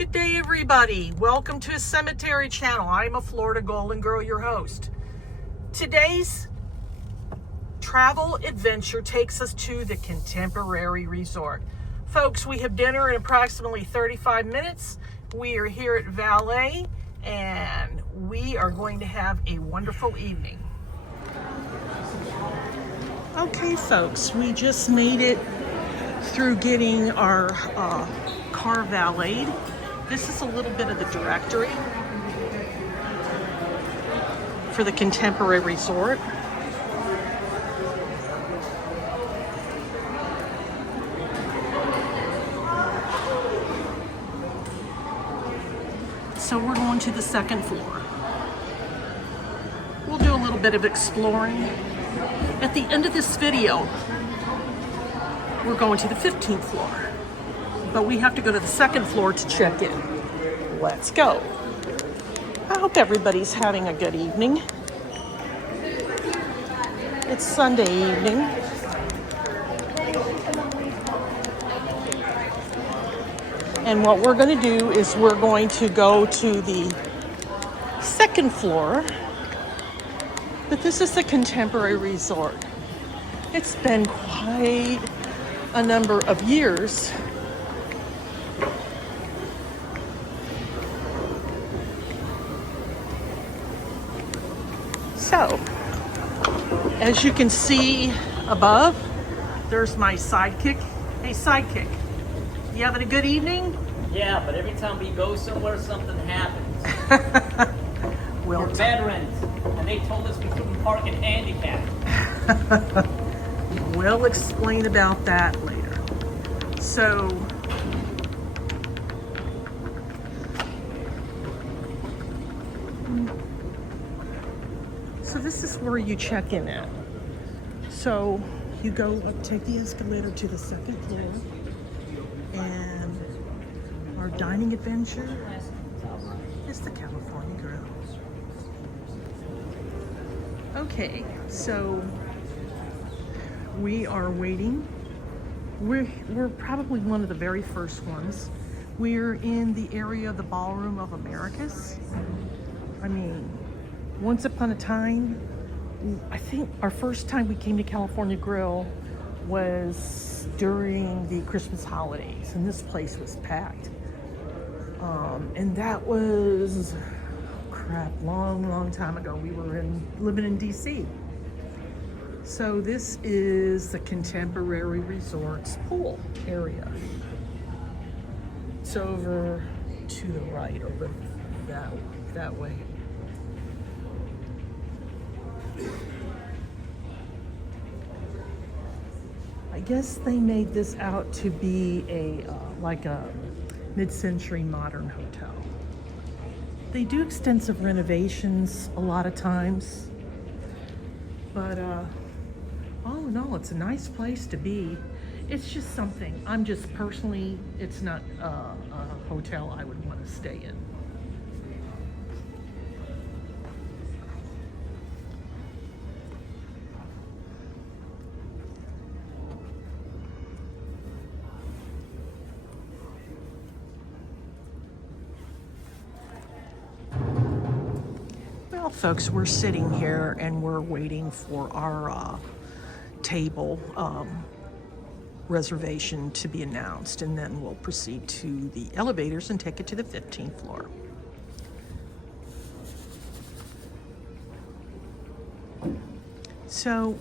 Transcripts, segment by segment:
Good day, everybody. Welcome to a Cemetery Channel. I'm a Florida Golden Girl, your host. Today's travel adventure takes us to the Contemporary Resort. Folks, we have dinner in approximately 35 minutes. We are here at Valet, and we are going to have a wonderful evening. Okay, folks, we just made it through getting our car valeted. This is a little bit of the directory for the Contemporary Resort. So we're going to the second floor. We'll do a little bit of exploring. At the end of this video, we're going to the 15th floor. But we have to go to the second floor to check in. Let's go. I hope everybody's having a good evening. It's Sunday evening. And what we're going to do is we're going to go to the second floor. But this is the Contemporary Resort. It's been quite a number of years. So, as you can see above, there's my sidekick. Hey, sidekick, you having a good evening? Yeah, but every time we go somewhere, something happens. We're veterans, and they told us we couldn't park in handicap. We'll explain about that later. So, this is where you check in at. So you go up, take the escalator to the second floor, and our dining adventure is the California Grill. Okay, so we are waiting. We're probably one of the very first ones. We're in the area of the Ballroom of Americas. I mean, once upon a time, I think our first time we came to California Grill was during the Christmas holidays, and this place was packed. And that was, long time ago. We were living in DC. So this is the Contemporary Resort's pool area. It's over to the right, over that way. I guess they made this out to be like a mid-century modern hotel. They do extensive renovations a lot of times, but all in all, it's a nice place to be. It's just something, it's not a hotel I would want to stay in. Well, folks, we're sitting here and we're waiting for our table reservation to be announced, and then we'll proceed to the elevators and take it to the 15th floor. So,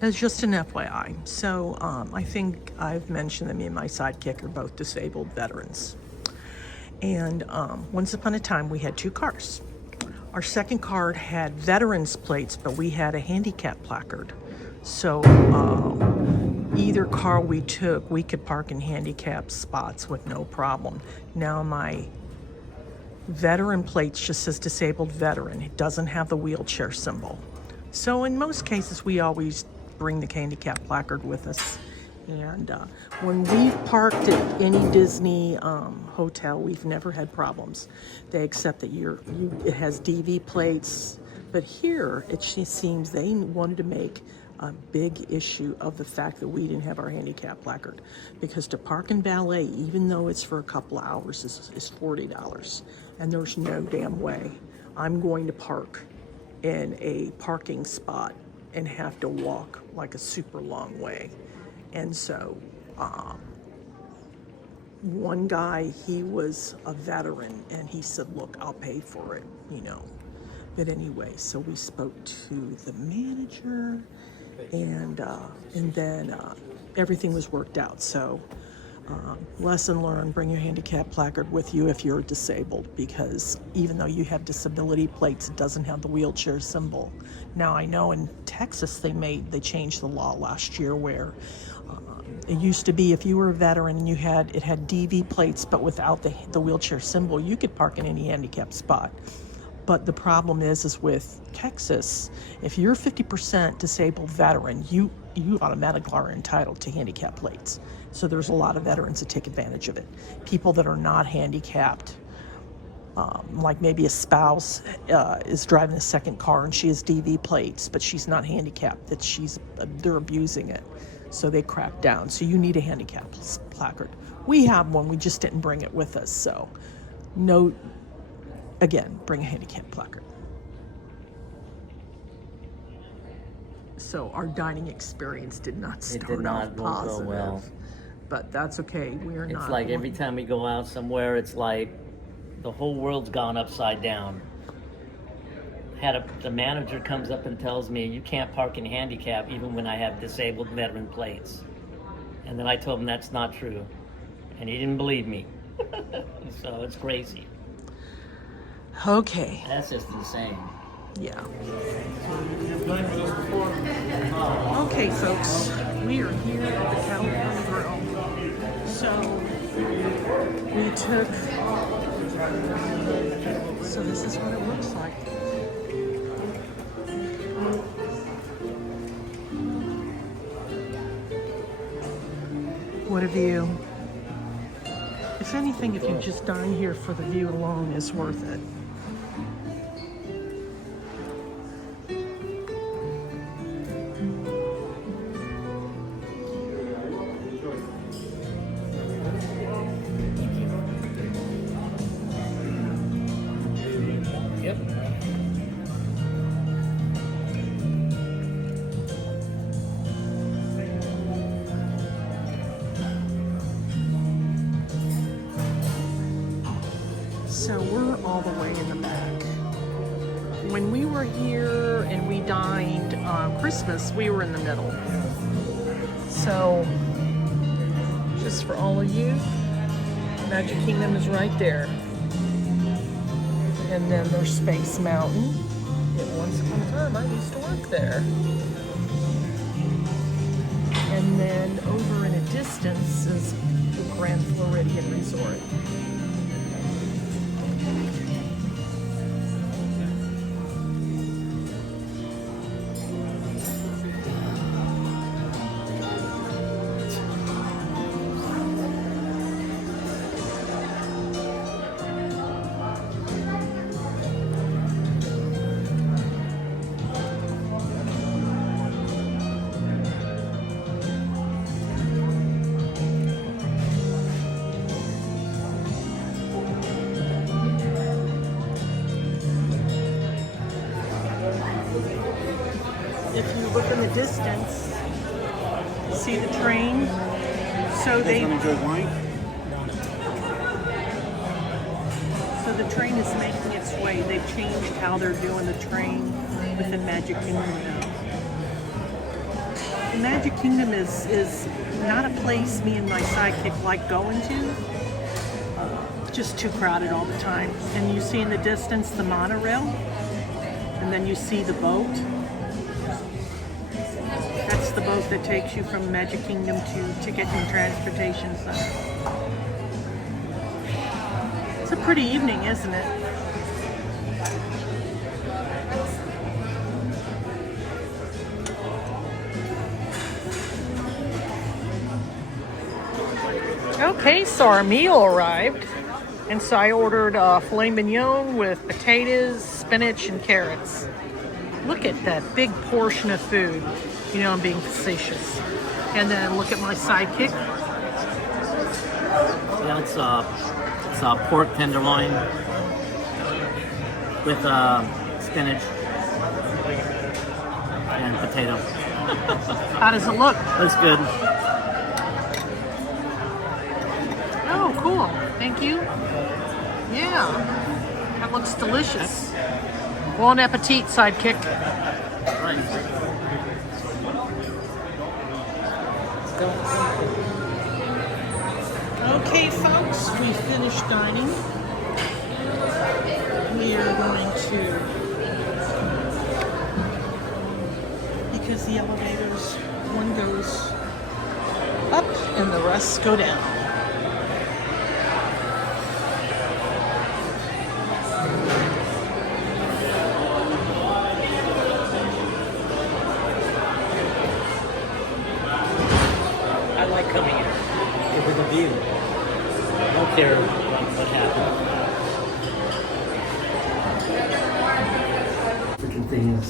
as just an FYI, I think I've mentioned that me and my sidekick are both disabled veterans. And once upon a time, we had two cars. Our second car had veterans plates, but we had a handicap placard. So either car we took, we could park in handicap spots with no problem. Now my veteran plates just says disabled veteran. It doesn't have the wheelchair symbol. So in most cases, we always bring the handicap placard with us. And when we've parked at any Disney hotel, we've never had problems. They accept that it has DV plates, but here it just seems they wanted to make a big issue of the fact that we didn't have our handicap placard, because to park in valet, even though it's for a couple of hours, is $40, and there's no damn way I'm going to park in a parking spot and have to walk like a super long way. And so one guy, he was a veteran, and he said, look, I'll pay for it, you know. But anyway, so we spoke to the manager, and then everything was worked out. So lesson learned, bring your handicap placard with you if you're disabled, because even though you have disability plates, it doesn't have the wheelchair symbol. Now, I know in Texas they changed the law last year where it used to be if you were a veteran and it had DV plates but without the wheelchair symbol, you could park in any handicap spot. But the problem is with Texas, if you're a 50% disabled veteran, you automatically are entitled to handicap plates. So there's a lot of veterans that take advantage of it. People that are not handicapped, like maybe a spouse is driving a second car and she has DV plates, but she's not handicapped, they're abusing it. So they crack down. So you need a handicap placard. We have one, we just didn't bring it with us. So again, bring a handicap placard. So our dining experience did not start off positive. Go well. But that's okay. It's like every time we go out somewhere, it's like the whole world's gone upside down. The manager comes up and tells me, you can't park in handicap even when I have disabled veteran plates. And then I told him that's not true. And he didn't believe me. So it's crazy. Okay. That's just insane. Yeah. Okay, folks, we are here at the California Grill. So so this is what it looks like. What a view. If anything, if you just dine here for the view alone, it's worth it. So we're all the way in the back. When we were here and we dined Christmas, we were in the middle. So, just for all of you, Magic Kingdom is right there. And then there's Space Mountain. Once upon a time, I used to work there. And then over in a distance is the Grand Floridian Resort. If you look in the distance, see the train. So the train is making its way. They've changed how they're doing the train within Magic Kingdom now. The Magic Kingdom is not a place me and my sidekick like going to. Just too crowded all the time. And you see in the distance the monorail, and then you see the boat. That's the boat that takes you from Magic Kingdom to Ticket and Transportation Center. It's a pretty evening, isn't it? Okay, so our meal arrived. And so I ordered filet mignon with potatoes, spinach, and carrots. Look at that big portion of food. You know, I'm being facetious. And then look at my sidekick. Yeah, it's pork tenderloin with spinach and potato. How does it look? Looks good. Oh, cool. Thank you. Yeah, that looks delicious. Bon appetit, sidekick. Okay, folks, we finished dining. We are going to, because the elevators, one goes up and the rest go down. I like coming here with the view. I don't care what happens. Freaking things.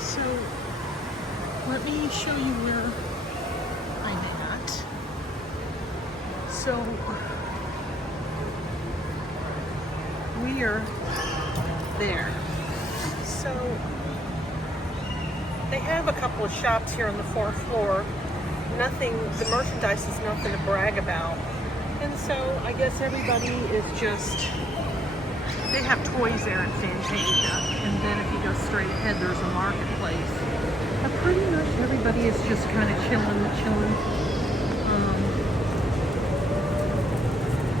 So let me show you where I'm at. So we are there. So they have a couple of shops here on the fourth floor. Nothing, the merchandise is nothing to brag about. And so I guess everybody is just, they have toys there in Fantasia. And then if you go straight ahead, there's a marketplace. But pretty much everybody is just kind of chilling.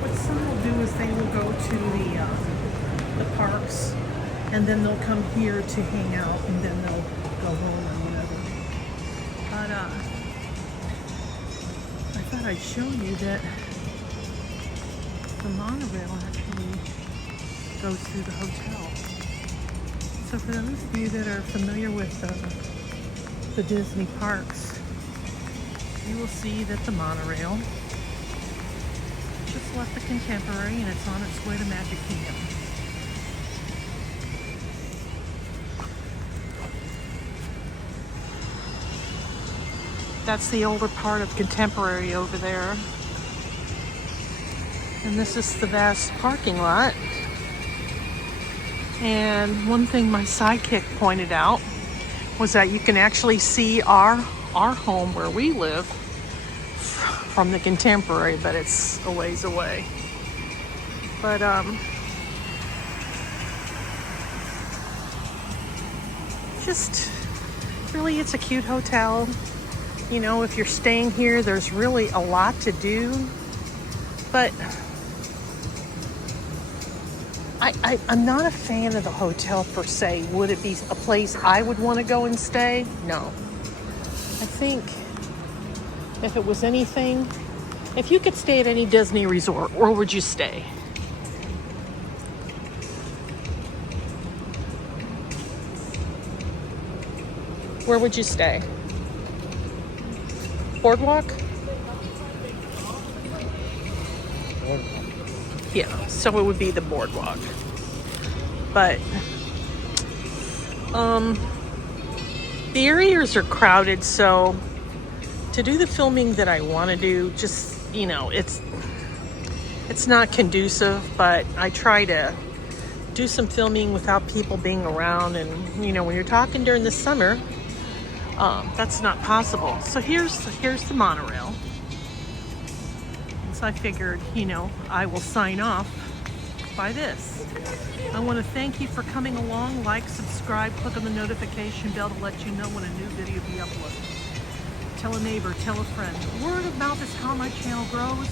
What some will do is they will go to the parks, and then they'll come here to hang out, and then they'll go home or whatever. But I thought I'd show you that the monorail actually goes through the hotel. So for those of you that are familiar with the Disney parks, you will see that the monorail just left the Contemporary and it's on its way to Magic Kingdom. That's the older part of Contemporary over there. And this is the vast parking lot. And one thing my sidekick pointed out was that you can actually see our home where we live from the Contemporary, but it's a ways away. But just really, it's a cute hotel. You know, if you're staying here, there's really a lot to do. But I'm not a fan of the hotel per se. Would it be a place I would want to go and stay? No. I think if it was anything, if you could stay at any Disney resort, where would you stay? Where would you stay? Boardwalk? Yeah, so it would be the boardwalk. But the areas are crowded, so to do the filming that I want to do, just, you know, it's not conducive, but I try to do some filming without people being around. And, you know, when you're talking during the summer, that's not possible. So here's the monorail. So I figured, you know, I will sign off by this. I want to thank you for coming along. Like, subscribe, click on the notification bell to let you know when a new video be uploaded. Tell a neighbor, tell a friend. Word of mouth is how my channel grows.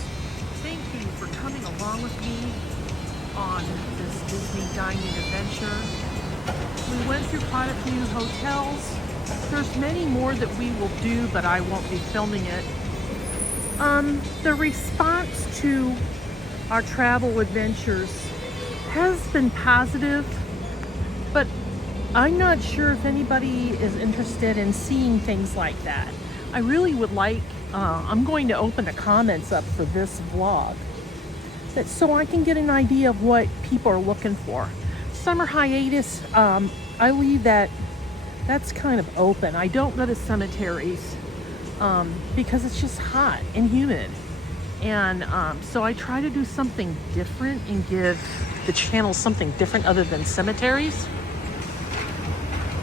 Thank you for coming along with me on this Disney dining adventure. We went through quite a few hotels. There's many more that we will do, but I won't be filming it. The response to our travel adventures has been positive, but I'm not sure if anybody is interested in seeing things like that. I really would like, I'm going to open the comments up for this vlog, so I can get an idea of what people are looking for. Summer hiatus, I leave that's kind of open. I don't go to cemeteries because it's just hot and humid. And so I try to do something different and give the channel something different other than cemeteries.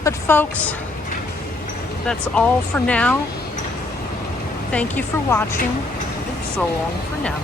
But folks, that's all for now. Thank you for watching. So long for now.